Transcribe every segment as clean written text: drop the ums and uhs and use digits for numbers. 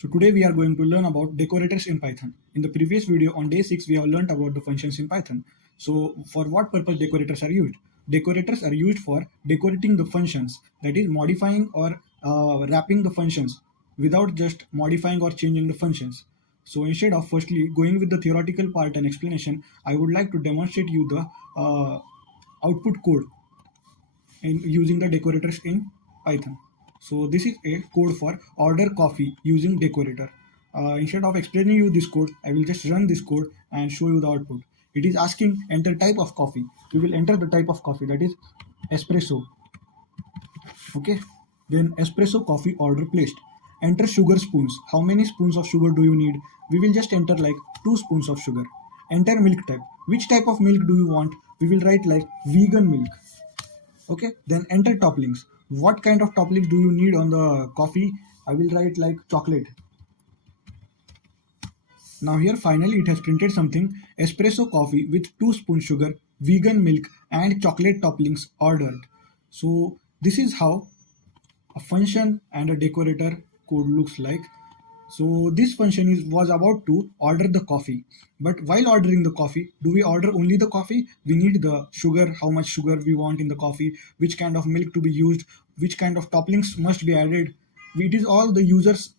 So today we are going to learn about decorators in Python. In the previous video on day 6 we have learned about the functions in Python. So for what purpose decorators are used? Decorators are used for decorating the functions, that is modifying or wrapping the functions without just modifying or changing the functions. So instead of firstly going with the theoretical part and explanation, I would like to demonstrate you the output code in using the decorators in Python. So this is a code for order coffee using decorator. Instead of explaining you this code, I will just run this code and show you the output. It is asking enter type of coffee. We will enter the type of coffee, that is espresso. Okay, then espresso coffee order placed. Enter sugar spoons. How many spoons of sugar do you need? We will just enter like 2 spoons of sugar. Enter milk type. Which type of milk do you want? We will write like vegan milk. Okay, then enter topplings. What kind of topplings do you need on the coffee? I will write like chocolate. Now here finally it has printed something: espresso coffee with 2 spoon sugar, vegan milk and chocolate topplings ordered. So this is how a function and a decorator code looks like. So this function was about to order the coffee, but while ordering the coffee, do we order only the coffee? We need the sugar, how much sugar we want in the coffee, which kind of milk to be used, which kind of topplings must be added. It is all the user's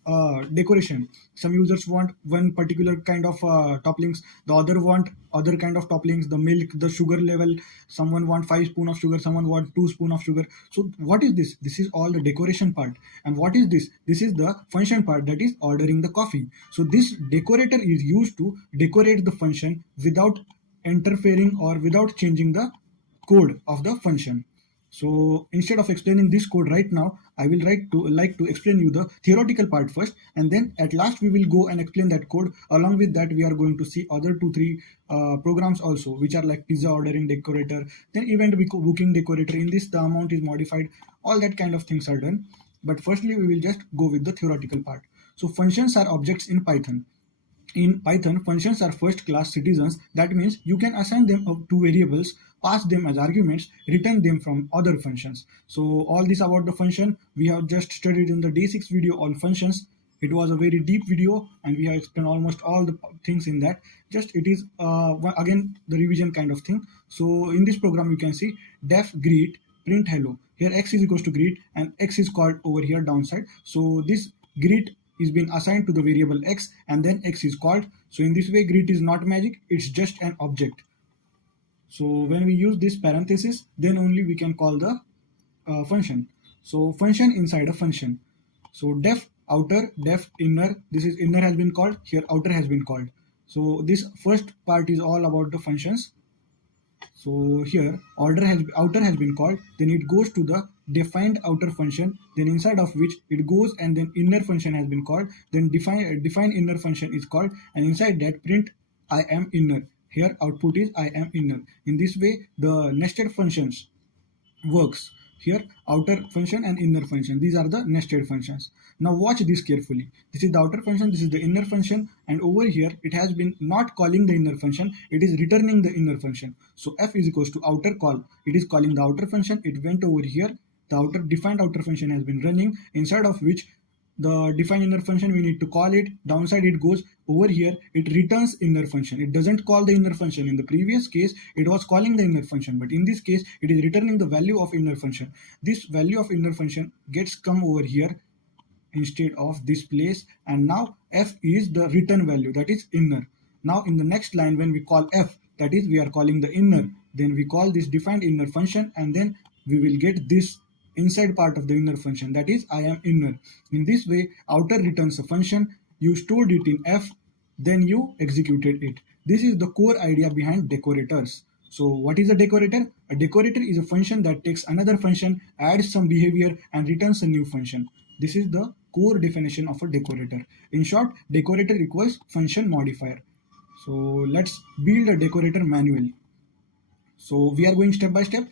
decoration. Some users want one particular kind of topplings, the other want other kind of topplings, the milk, the sugar level. Someone want 5 spoon of sugar, someone want 2 spoon of sugar. So what is this? This is all the decoration part. And what is this? This is the function part, that is ordering the coffee. So this decorator is used to decorate the function without interfering or without changing the code of the function. So instead of explaining this code right now, I will like to explain you the theoretical part first, and then at last we will go and explain that code. Along with that, we are going to see other 2-3 programs also, which are like pizza ordering decorator, then event booking decorator. In this, the amount is modified. All that kind of things are done. But firstly, we will just go with the theoretical part. So functions are objects in Python. In Python, functions are first-class citizens. That means you can assign them to variables, pass them as arguments, return them from other functions. So all this about the function we have just studied in the day 6 video on functions. It was a very deep video and we have explained almost all the things in that. Just it is again the revision kind of thing. So in this program you can see def greet print hello. Here x is equals to greet and x is called over here downside. So this greet is been assigned to the variable x and then x is called. So in this way greet is not magic, it's just an object. So when we use this parenthesis, then only we can call the function. So function inside a function. So def outer, def inner, this is inner has been called, here outer has been called. So this first part is all about the functions. So here outer has been called, then it goes to the defined outer function, then inside of which it goes and then inner function has been called, then define inner function is called, and inside that print I am inner. Here output is I am inner. In this way the nested functions works. Here outer function and inner function, these are the nested functions. Now watch this carefully. This is the outer function, this is the inner function, and over here it has been not calling the inner function, it is returning the inner function. So f is equals to outer call, it is calling the outer function, it went over here, the outer defined outer function has been running, inside of which the defined inner function we need to call it, downside it goes over here, it returns inner function. It doesn't call the inner function. In the previous case it was calling the inner function, but in this case it is returning the value of inner function. This value of inner function gets come over here instead of this place, and now f is the return value, that is inner. Now in the next line when we call f, that is we are calling the inner, then we call this defined inner function and then we will get this inside part of the inner function, that is I am inner. In this way outer returns a function, you stored it in f, then you executed it. This is the core idea behind decorators. So what is a decorator? A decorator is a function that takes another function, adds some behavior and returns a new function. This is the core definition of a decorator. In short, decorator equals function modifier. So let's build a decorator manually. So we are going step by step.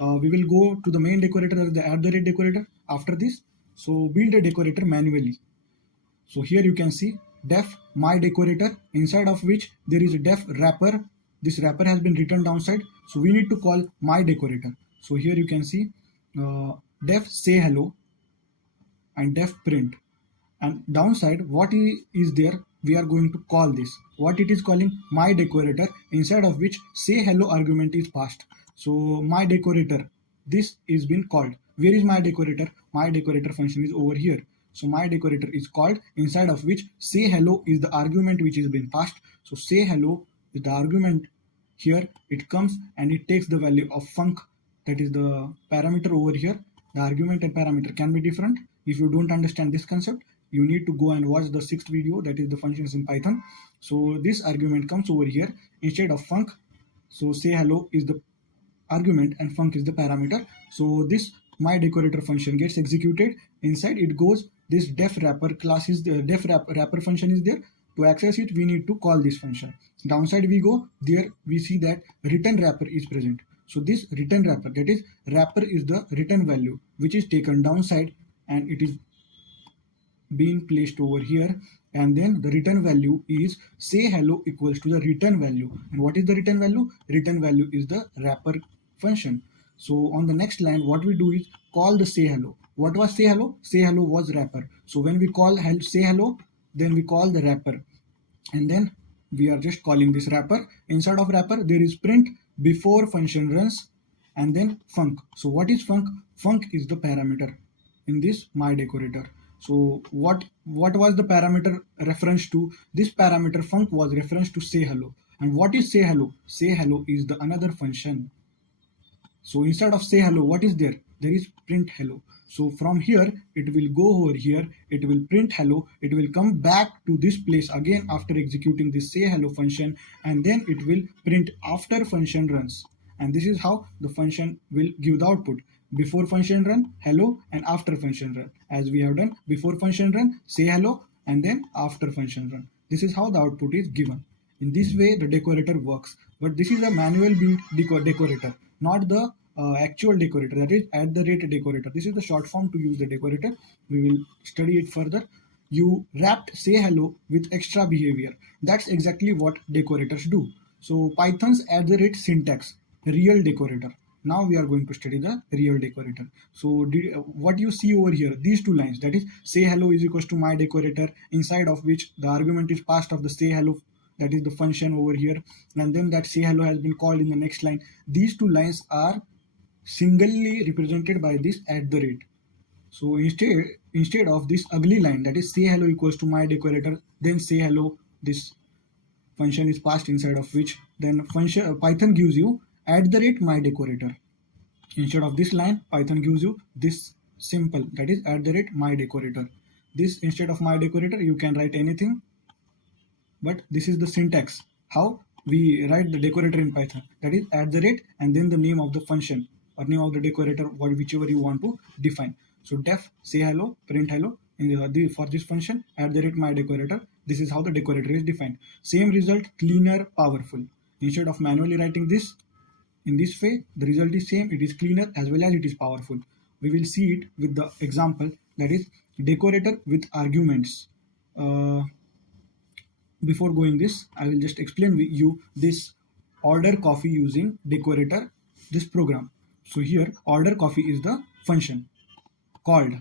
We will go to the main decorator, that is the @decorator after this. So build a decorator manually. So here you can see def my decorator, inside of which there is a def wrapper. This wrapper has been written downside, so we need to call my decorator. So here you can see def say hello and def print, and downside is there, we are going to call this, what it is calling, my decorator, inside of which say hello argument is passed. So my decorator, this is been called. Where is my decorator? My decorator function is over here. So my decorator is called, inside of which say hello is the argument which is been passed. So say hello is the argument. Here it comes and it takes the value of func, that is the parameter over here. The argument and parameter can be different. If you don't understand this concept, you need to go and watch the 6th video, that is the functions in Python. So this argument comes over here instead of func. So say hello is the argument and func is the parameter. So this my decorator function gets executed. Inside it goes this def wrapper class is the def wrapper function is there. To access it, we need to call this function. Downside we go, there we see that return wrapper is present. So this return wrapper, that is wrapper is the return value which is taken downside and it is being placed over here, and then the return value is say hello equals to the return value. And what is the return value? Return value is the wrapper function. So on the next line, what we do is call the say hello. What was say hello? Say hello was wrapper. So when we call say hello, then we call the wrapper, and then we are just calling this wrapper. Inside of wrapper there is print before function runs, and then func. So what is func? Func is the parameter in this my decorator. So what was the parameter reference to? This parameter func was reference to say hello. And what is say hello? Say hello is the another function. So instead of say hello, what is there? There is print hello. So from here, it will go over here, it will print hello, it will come back to this place again after executing this say hello function, and then it will print after function runs. And this is how the function will give the output. Before function run, hello, and after function run. As we have done, before function run, say hello, and then after function run. This is how the output is given. In this way, the decorator works. But this is a manual built decorator, not the actual decorator, that is @ decorator. This is the short form to use the decorator. We will study it further. You wrapped say hello with extra behavior. That's exactly what decorators do. So Python's @ syntax, real decorator. Now we are going to study the real decorator. So what you see over here, these two lines, that is say hello is equals to my decorator, inside of which the argument is passed of the say hello, that is the function over here, and then that say hello has been called in the next line. These two lines are singly represented by this @. So instead of this ugly line, that is say hello equals to my decorator, then say hello, this function is passed inside of which then Python gives you @ my decorator. Instead of this line, Python gives you this simple, that is @ my decorator. This instead of my decorator, you can write anything, but this is the syntax how we write the decorator in Python, that is @ and then the name of the function or name of the decorator, whichever you want to define. So def say hello, print hello for this function @ my decorator. This is how the decorator is defined. Same result, cleaner, powerful. Instead of manually writing this in this way, the result is same. It is cleaner as well as it is powerful. We will see it with the example, that is decorator with arguments. Before going this, I will just explain you this order coffee using decorator, this program. So here order coffee is the function called.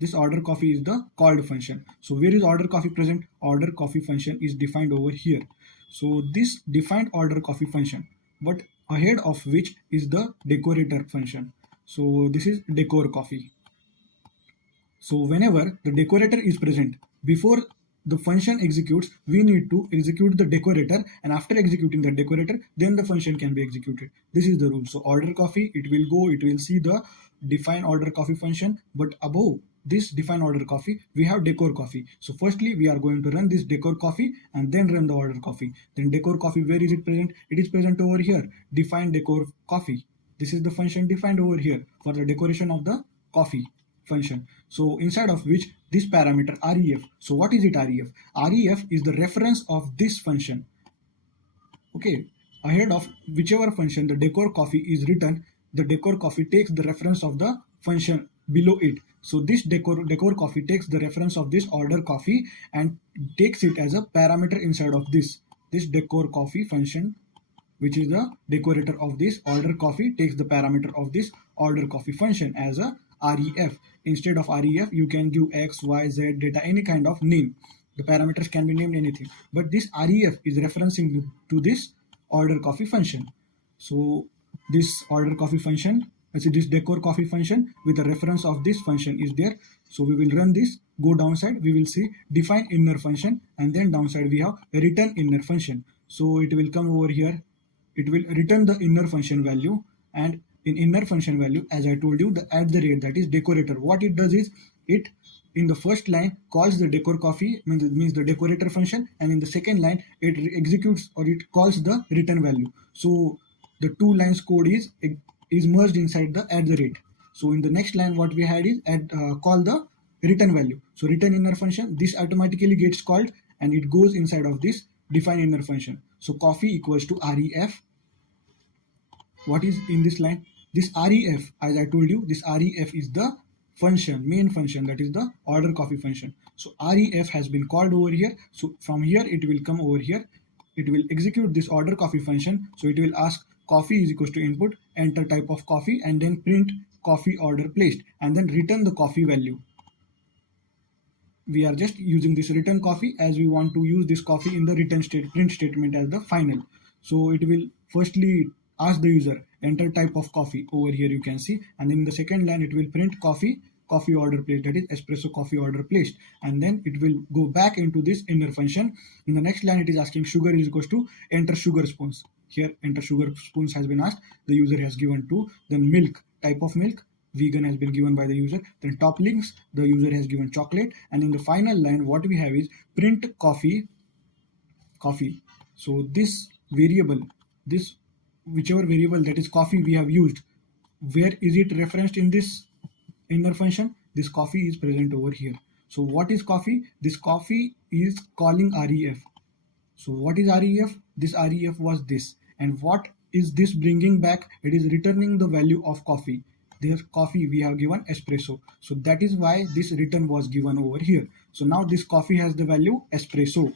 This order coffee is the called function. So where is order coffee present? Order coffee function is defined over here. So this defined order coffee function, but ahead of which is the decorator function. So this is decor coffee. So whenever the decorator is present, before the function executes, we need to execute the decorator, and after executing the decorator, then the function can be executed. This is the rule. So order coffee, it will see the define order coffee function, but above this define order coffee, we have decor coffee. So firstly, we are going to run this decor coffee and then run the order coffee. Then decor coffee, where is it present? It is present over here, define decor coffee. This is the function defined over here for the decoration of the coffee function. So inside of which this parameter ref. So what is it ref? Ref is the reference of this function. Okay, ahead of whichever function the decor coffee is written, the decor coffee takes the reference of the function below it. So this decor coffee takes the reference of this order coffee and takes it as a parameter inside of this decor coffee function, which is the decorator of this order coffee, takes the parameter of this order coffee function as a ref. Instead of ref, you can give x, y, z data, any kind of name. The parameters can be named anything, but this ref is referencing to this order coffee function. So this order coffee function, this decor coffee function with a reference of this function is there. So we will run this, go downside, we will see define inner function, and then downside we have return inner function. So it will come over here, it will return the inner function value, and in inner function value, as I told you, the @ that is decorator. What it does is, it in the first line calls the decor coffee, means the decorator function, and in the second line it executes or it calls the return value. So the two lines code is merged inside the @. So in the next line what we had is call the return value. So return inner function, this automatically gets called and it goes inside of this define inner function. So coffee equals to ref. What is in this line? This ref, as I told you, this ref is the function, main function, that is the order coffee function. So ref has been called over here. So from here it will come over here, it will execute this order coffee function. So it will ask coffee is equals to input, enter type of coffee, and then print coffee order placed, and then return the coffee value. We are just using this return coffee as we want to use this coffee in the print statement as the final. So it will firstly ask the user enter type of coffee, over here you can see, and in the second line it will print coffee order placed, that is espresso coffee order placed, and then it will go back into this inner function. In the next line it is asking sugar is equals to enter sugar spoons. Here enter sugar spoons has been asked, the user has given 2. Then milk, type of milk, vegan has been given by the user. Then toppings, the user has given chocolate, and in the final line what we have is print coffee. So this variable, this whichever variable that is coffee we have used, where is it referenced in this inner function? This coffee is present over here. So what is coffee? This coffee is calling ref. So what is ref? This ref was this, and what is this bringing back? It is returning the value of coffee. There's coffee, we have given espresso, so that is why this return was given over here. So now this coffee has the value espresso.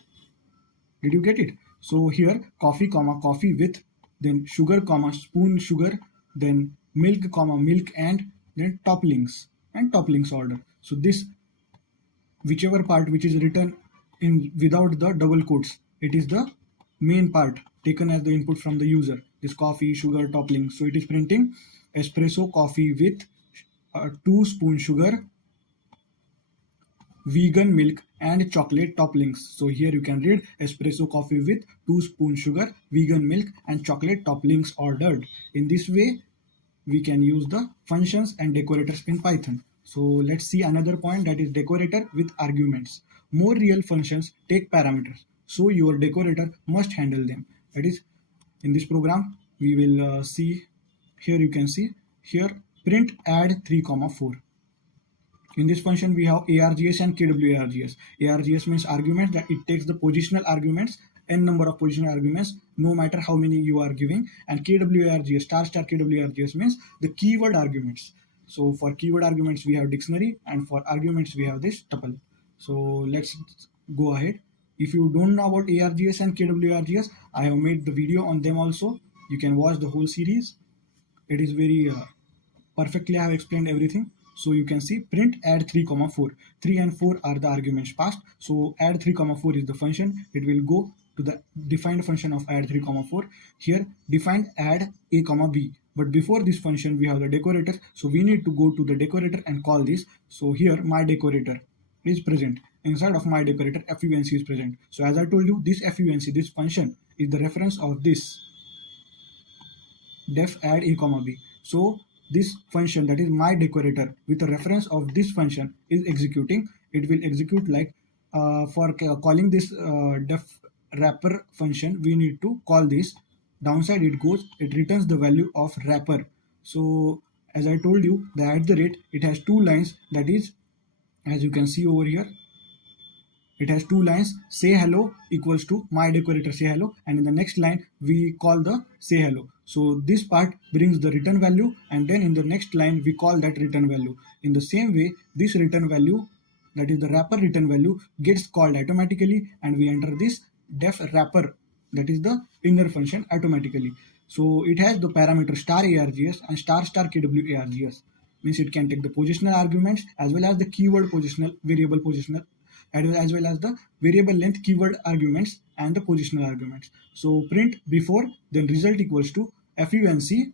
Did you get it? So here coffee comma coffee with, then sugar comma spoon sugar, then milk comma milk, and then toppings and toppings order. So this whichever part which is written in without the double quotes, it is the main part taken as the input from the user. This coffee, sugar, toppings. So it is printing espresso coffee with 2 spoon sugar, vegan milk, and chocolate toppings. So here you can read espresso coffee with 2 spoon sugar, vegan milk, and chocolate toppings ordered. In this way we can use the functions and decorators in Python. So let's see another point, that is decorator with arguments. More real functions take parameters, so your decorator must handle them. That is, in this program we will see, here you can see here print add 3, 4. In this function we have args and kwargs. Args means arguments, that it takes the positional arguments, n number of positional arguments, no matter how many you are giving, and kwargs, star kwargs means the keyword arguments. So for keyword arguments we have dictionary, and for arguments we have this tuple. So let's go ahead. If you don't know about args and kwargs, I have made the video on them also. You can watch the whole series. It is very perfectly I have explained everything. So you can see print add 3, 4. 3 and 4 are the arguments passed. So add 3, 4 is the function. It will go to the defined function of add 3, 4. Here defined add a, b. But before this function we have the decorator. So we need to go to the decorator and call this. So here my decorator is present. Inside of my decorator func is present. So as I told you, this func, this function is the reference of this def add a, b. So this function, that is my decorator, with a reference of this function is executing. It will execute like for calling this def wrapper function, we need to call this. Downside it goes, it returns the value of wrapper. So as I told you, the @, it has 2 lines, that is, as you can see over here, it has 2 lines. Say hello equals to my decorator say hello, and in the next line we call the say hello. So this part brings the return value, and then in the next line we call that return value. In the same way, this return value, that is the wrapper return value, gets called automatically, and we enter this def wrapper, that is the inner function, automatically. So it has the parameter star args and star kwargs. means it can take the positional arguments as well as the keyword positional, variable positional, as well as the variable length keyword arguments and the positional arguments. So print before, then result equals to func,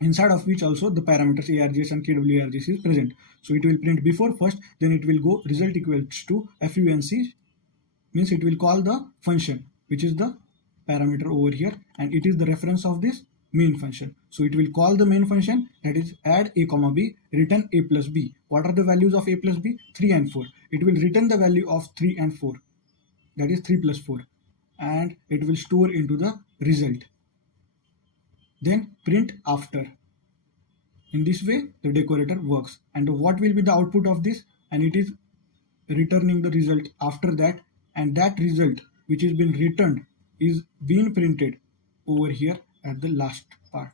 inside of which also the parameters args and kwargs is present. So it will print before first, then it will go result equals to func, means it will call the function which is the parameter over here, and it is the reference of this main function. So it will call the main function, that is add a comma b, return a plus b. What are the values of a plus b? 3 and 4. It will return the value of 3 and 4, that is 3 plus 4, and it will store into the result. Then print after. In this way the decorator works, and what will be the output of this? And it is returning the result after that, and that result which is been returned is being printed over here at the last part.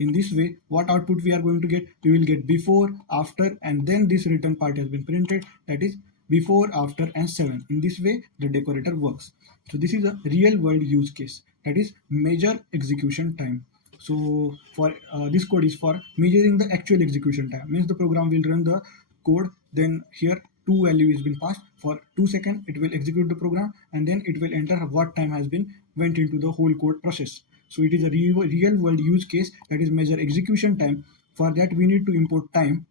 In this way, what output we are going to get? We will get before, after, and then this return part has been printed, that is before, after, and 7. In this way the decorator works. So this is a real world use case, that is measure execution time. So for this code is for measuring the actual execution time, means the program will run the code, then here 2 value is been passed. For 2 seconds it will execute the program, and then it will enter what time has been went into the whole code process. So it is a real world use case, that is measure execution time. For that we need to import time.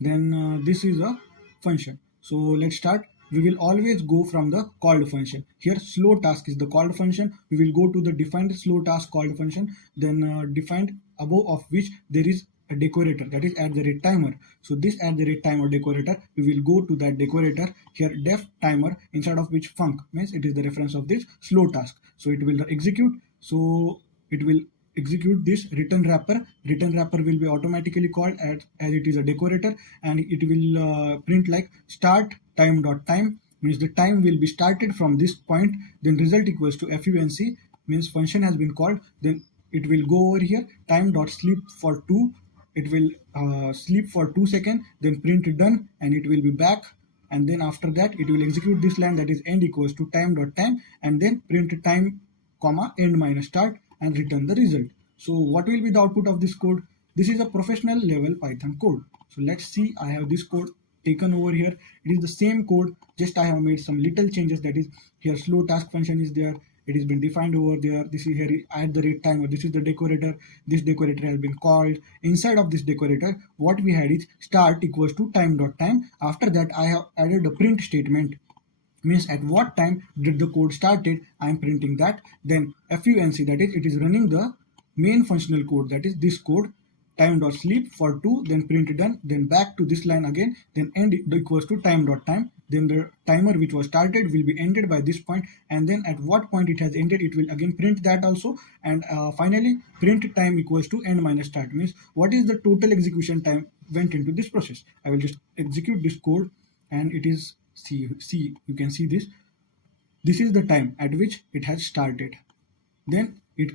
Then this is a function. So let's start. We will always go from the called function. Here slow task is the called function. We will go to the defined slow task called function, then defined above of which there is a decorator, that is at the rate timer. So this at the rate timer decorator, we will go to that decorator. Here def timer, inside of which func, means it is the reference of this slow task. So it will execute. So it will execute this return wrapper. Return wrapper will be automatically called as it is a decorator, and it will print like start time dot time, means the time will be started from this point, then result equals to func, means function has been called. Then it will go over here time dot sleep for 2, it will sleep for 2 seconds, then print done, and it will be back. And then after that it will execute this line, that is end equals to time dot time, and then print time comma end minus start, and return the result. So what will be the output of this code? This is a professional level Python code. So let's see, I have this code taken over here. It is the same code, just I have made some little changes, that is here slow task function is there, it has been defined over there. This is here at the rate timer, this is the decorator. This decorator has been called. Inside of this decorator what we had is start equals to time dot time. After that I have added a print statement, means at what time did the code started, I am printing that. Then func, that is it is running the main functional code, that is this code, time dot sleep for 2, then print done, then back to this line again, then end equals to time dot time. Then the timer which was started will be ended by this point, and then at what point it has ended it will again print that also, and finally print time equals to end minus start, means what is the total execution time went into this process. I will just execute this code, and it is see you can see this is the time at which it has started. Then it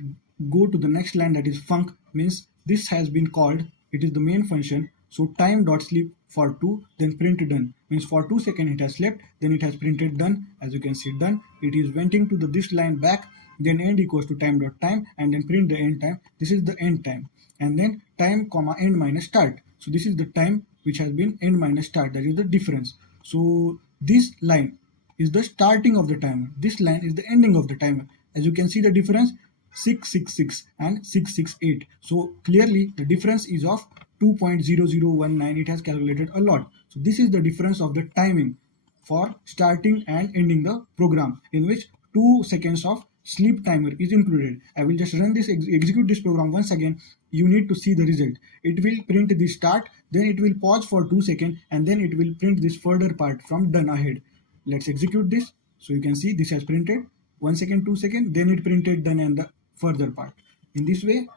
go to the next line, that is func, means this has been called, it is the main function. So time dot sleep for 2, then print done, means for 2 seconds it has slept, then it has printed done, as you can see done. It is went into the this line back, then end equals to time dot time, and then print the end time. This is the end time, and then time comma end minus start. So this is the time which has been end minus start, that is the difference. So this line is the starting of the timer, this line is the ending of the timer. As you can see the difference, 666 and 668. So clearly the difference is of 2.0019. It has calculated a lot. So this is the difference of the timing for starting and ending the program, in which 2 seconds of sleep timer is included. I will just run this, execute this program once again. You need to see the result. It will print the start, then it will pause for 2 seconds, and then it will print this further part from done ahead. Let's execute this. So you can see this has printed 1 second, 2 seconds, then it printed done and the further part. In this way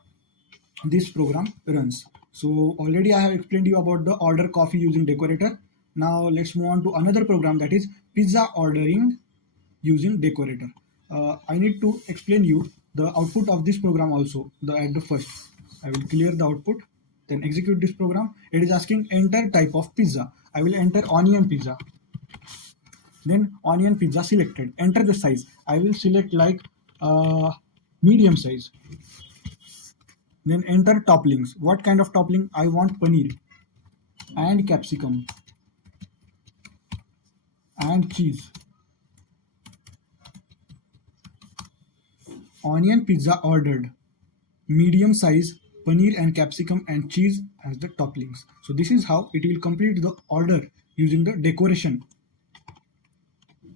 this program runs. So already I have explained you about the order coffee using decorator. Now let's move on to another program, that is pizza ordering using decorator. I need to explain you the output of this program also. At the first I will clear the output, then execute this program. It is asking enter type of pizza. I will enter onion pizza. Then onion pizza selected. Enter the size. I will select like medium size. Then enter toppings. What kind of topping? I want paneer and capsicum and cheese. Onion pizza ordered. Medium size, paneer and capsicum and cheese as the toppings. So this is how it will complete the order using the decoration.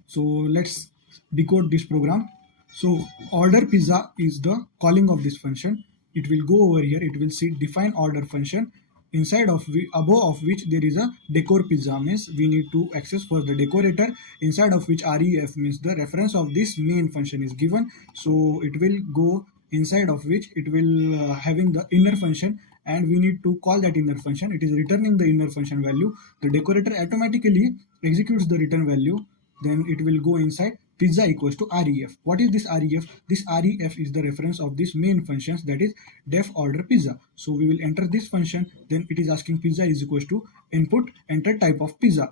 So let's decode this program. So order pizza is the calling of this function. It will go over here, it will see define order function, inside of above of which there is a decor pizza, means we need to access for the decorator, inside of which ref means the reference of this main function is given. So it will go inside of which it will having the inner function, and we need to call that inner function. It is returning the inner function value. The decorator automatically executes the return value, then it will go inside pizza equals to ref. What is this ref? This ref is the reference of this main functions, that is def order pizza. So we will enter this function, then it is asking pizza is equals to input enter type of pizza.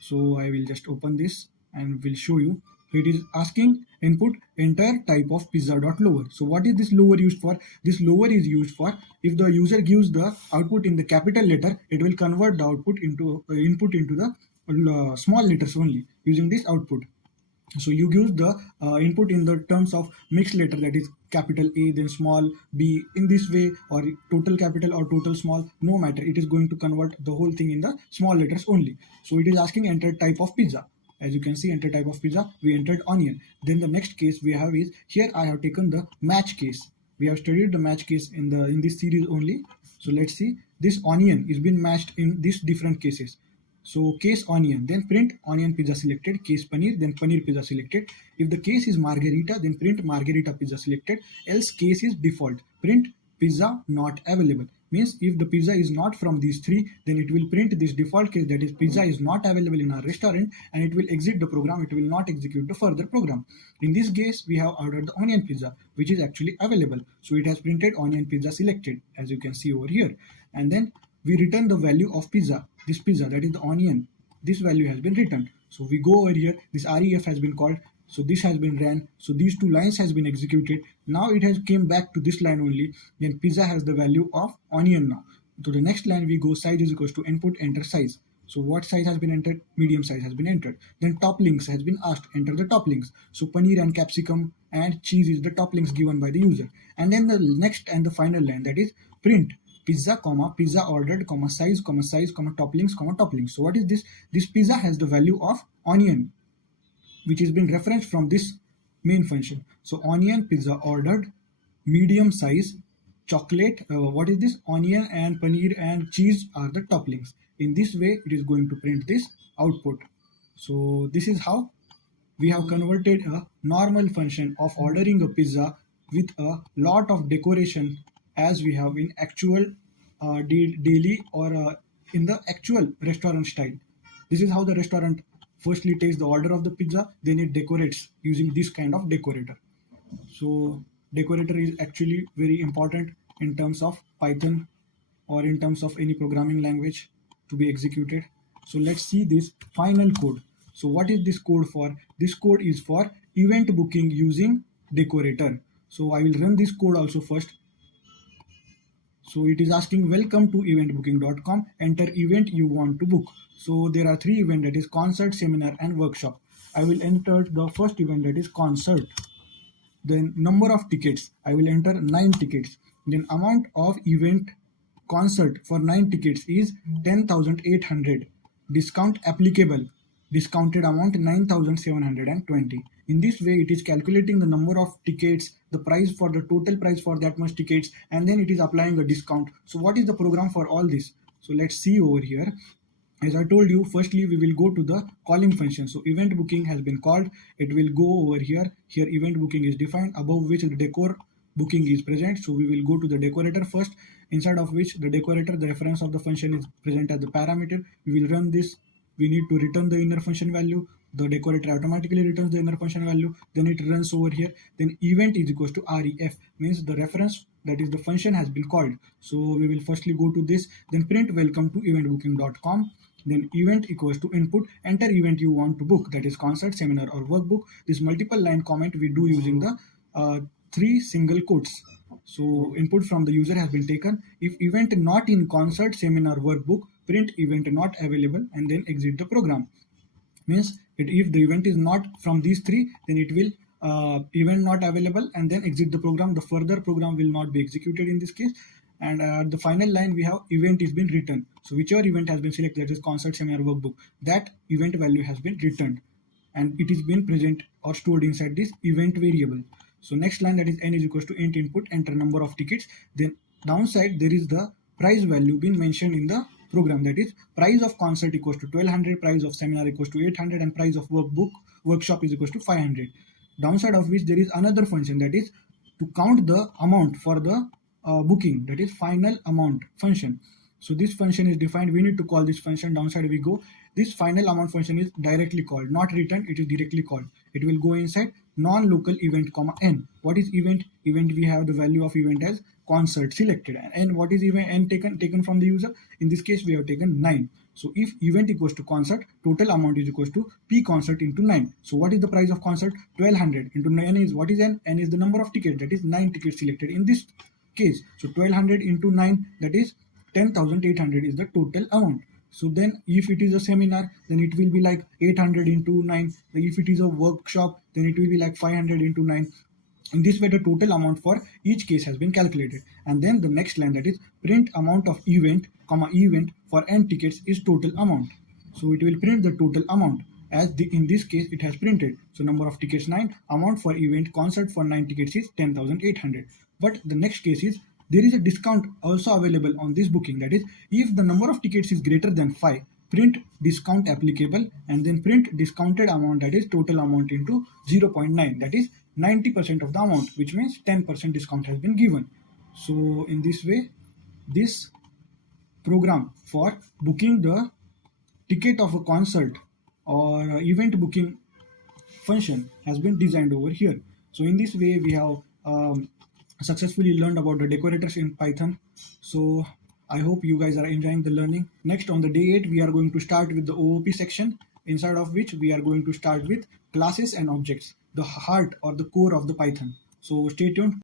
So I will just open this and will show you. So it is asking input enter type of pizza dot lower. So what is this lower used for? This lower is used for if the user gives the output in the capital letter, it will convert the output into input into the small letters only using this output. So you use the input in the terms of mixed letter, that is capital A then small b, in this way, or total capital or total small, no matter, it is going to convert the whole thing in the small letters only. So it is asking enter type of pizza. As you can see, enter type of pizza, we entered onion. Then the next case we have is, here I have taken the match case. We have studied the match case in this series only. So let's see, this onion is been matched in these different cases. So case onion, then print onion pizza selected, case paneer, then paneer pizza selected. If the case is margarita, then print margarita pizza selected, else case is default, print pizza not available. Means if the pizza is not from these three, then it will print this default case, that is pizza is not available in our restaurant, and it will exit the program, it will not execute the further program. In this case, we have ordered the onion pizza, which is actually available. So it has printed onion pizza selected, as you can see over here. And then we return the value of pizza, this pizza, that is the onion, this value has been returned. So we go over here, this ref has been called, so this has been ran, so these two lines has been executed. Now it has came back to this line only, then pizza has the value of onion. Now to the next line we go, size is equals to input enter size. So what size has been entered? Medium size has been entered. Then toppings has been asked, enter the toppings. So paneer and capsicum and cheese is the toppings given by the user. And then the next and the final line, that is print pizza comma pizza ordered comma size comma size comma toppings comma toppings. So what is this? This pizza has the value of onion, which has been referenced from this main function. So onion pizza ordered, medium size, chocolate, what is this? Onion and paneer and cheese are the toppings. In this way it is going to print this output. So this is how we have converted a normal function of ordering a pizza with a lot of decoration, as we have in actual daily or in the actual restaurant style. This is how the restaurant firstly takes the order of the pizza, then it decorates using this kind of decorator. So decorator is actually very important in terms of Python or in terms of any programming language to be executed. So let's see this final code. So what is this code for? This code is for event booking using decorator. So I will run this code also first. So it is asking welcome to eventbooking.com, enter event you want to book. So there are three events, that is concert, seminar and workshop. I will enter the first event, that is concert. Then number of tickets, I will enter 9 tickets. Then amount of event concert for 9 tickets is 10,800. Discount applicable, discounted amount 9,720. In this way it is calculating the number of tickets, the price for the total price for that much tickets, and then it is applying a discount. So what is the program for all this? So let's see over here. As I told you, firstly we will go to the calling function. So event booking has been called, it will go over here. Here event booking is defined, above which the decor booking is present. So we will go to the decorator first, inside of which the decorator, the reference of the function is present as the parameter. We will run this, we need to return the inner function value. The decorator automatically returns the inner function value, then it runs over here. Then event is equals to ref, means the reference, that is the function has been called. So we will firstly go to this, then print welcome to eventbooking.com. Then event equals to input enter event you want to book, that is concert, seminar or workbook. This multiple line comment we do using the 3 single quotes. So input from the user has been taken. If event not in concert, seminar, workbook, print event not available and then exit the program. Means if the event is not from these three, then it will event not available and then exit the program. The further program will not be executed in this case. And the final line we have event is been returned. So whichever event has been selected, that is concert, seminar, workbook, that event value has been returned and it is been present or stored inside this event variable. So next line, that is n is equals to int input, enter number of tickets. Then downside there is the price value being mentioned in the program, that is price of concert equals to 1200, price of seminar equals to 800 and price of workshop is equals to 500. Downside of which there is another function, that is to count the amount for the booking, that is final amount function. So this function is defined, we need to call this function. Downside we go, this final amount function is directly called, not written, it is directly called. It will go inside non-local event comma n. What is event? Event, we have the value of event as concert selected, and what is event n taken from the user? In this case we have taken 9. So if event equals to concert, total amount is equals to p concert into 9. So what is the price of concert? 1200 into n is, what is n? N is the number of tickets, that is 9 tickets selected in this case. So 1200 into 9, that is 10,800 is the total amount. So then if it is a seminar, then it will be like 800 into 9. If it is a workshop, then it will be like 500 into 9. In this way the total amount for each case has been calculated. And then the next line, that is print amount of event comma event for n tickets is total amount. So it will print the total amount as in this case it has printed. So number of tickets 9, amount for event concert for 9 tickets is 10,800. But the next case is there is a discount also available on this booking, that is if the number of tickets is greater than 5, print discount applicable and then print discounted amount, that is total amount into 0.9, that is 90% of the amount, which means 10% discount has been given. So in this way this program for booking the ticket of a concert or event booking function has been designed over here. So in this way we have successfully learned about the decorators in Python. So I hope you guys are enjoying the learning. Next, on the day 8, we are going to start with the OOP section, inside of which we are going to start with classes and objects, the heart or the core of the Python. So stay tuned.